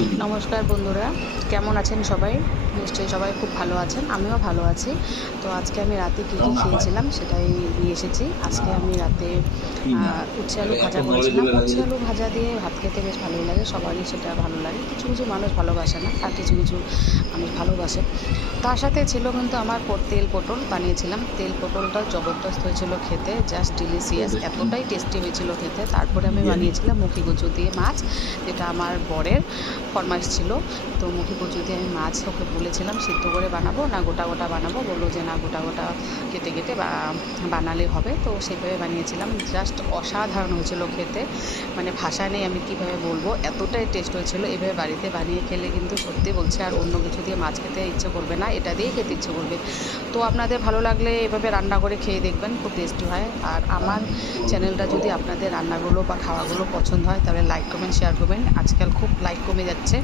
নমস্কার বন্ধুরা, কেমন আছেন সবাই? নিশ্চয়ই সবাই খুব ভালো আছেন, আমিও ভালো আছি। তো আজকে আমি রাতে কী কী খেয়েছিলাম সেটাই নিয়ে এসেছি। আজকে আমি রাতে উচ্ছে আলু ভাজা করেছিলাম। উচ্ছে আলু ভাজা দিয়ে ভাত খেতে বেশ ভালোই লাগে, সবারই সেটা ভালো লাগে। কিছু কিছু মানুষ ভালোবাসে না, আর কিছু কিছু মানুষ ভালোবাসে। তার সাথে ছিল কিন্তু আমার তেল পটল বানিয়েছিলাম। তেল পটলটা জবরদস্ত হয়েছিল খেতে, জাস্ট ডিলিশিয়াস, এতটাই টেস্টি হয়েছিল খেতে। তারপরে আমি বানিয়েছিলাম মুখি কচু দিয়ে মাছ, যেটা আমার বরের ফরমাইশ ছিল। তো মুখি কচু দিয়ে আমি মাছ ওকে বলেছিলাম সিদ্ধ করে বানাবো না গোটা গোটা বানাবো, বললো যে না গোটা গোটা কেটে কেটে বানালে হবে। তো সেইভাবে বানিয়েছিলাম, জাস্ট অসাধারণ হয়েছিল খেতে, মানে ভাষা নেই আমি কীভাবে বলবো, এতটাই টেস্ট হয়েছিল। এভাবে বাড়িতে বানিয়ে খেলে কিন্তু সত্যি বলছে আর অন্য কিছু দিয়ে মাছ খেতে ইচ্ছে করবে না, এটা দিয়েই খেতে ইচ্ছে করবে। তো আপনাদের ভালো লাগলে এভাবে রান্না করে খেয়ে দেখবেন, খুব টেস্টি হয়। আর আমার চ্যানেলটা যদি আপনাদের রান্নাগুলো বা খাওয়াগুলো পছন্দ হয় তাহলে লাইক কমেন্ট শেয়ার করবেন। আজকাল খুব লাইক কমে যাচ্ছে।